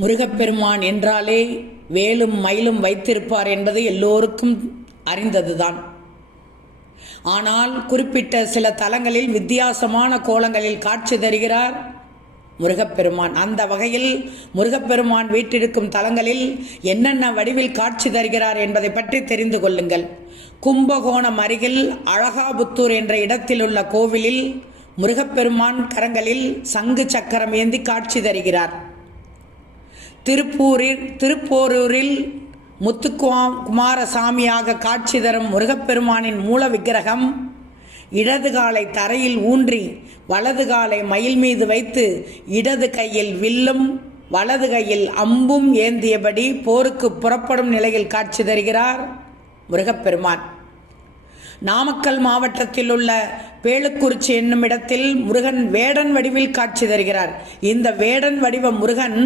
முருகப்பெருமான் என்றாலே வேலும் மயிலும் வைத்திருப்பார் என்பது எல்லோருக்கும் அறிந்ததுதான். ஆனால் குறிப்பிட்ட சில தலங்களில் வித்தியாசமான கோலங்களில் காட்சி தருகிறார் முருகப்பெருமான். அந்த வகையில் முருகப்பெருமான் வீற்றிருக்கும் தலங்களில் என்னென்ன வடிவில் காட்சி தருகிறார் என்பதை பற்றி தெரிந்து கொள்ளுங்கள். கும்பகோணம் அருகில் அழகாபுத்தூர் என்ற இடத்தில் உள்ள கோவிலில் முருகப்பெருமான் கரங்களில் சங்கு சக்கரம் ஏந்தி காட்சி தருகிறார். திருப்போரூரில் முத்துக்குமாரசாமியாக காட்சி தரும் முருகப்பெருமானின் மூல விக்கிரகம் இடது காலை தரையில் ஊன்றி வலது காலை மயில் மீது வைத்து இடது கையில் வில்லும் வலது கையில் அம்பும் ஏந்தியபடி போருக்கு புறப்படும் நிலையில் காட்சி தருகிறார் முருகப்பெருமான். நாமக்கல் மாவட்டத்தில் உள்ள பேளுக்குறிச்சி என்னும் இடத்தில் முருகன் வேடன் வடிவில் காட்சி தருகிறார். இந்த வேடன் வடிவ முருகன்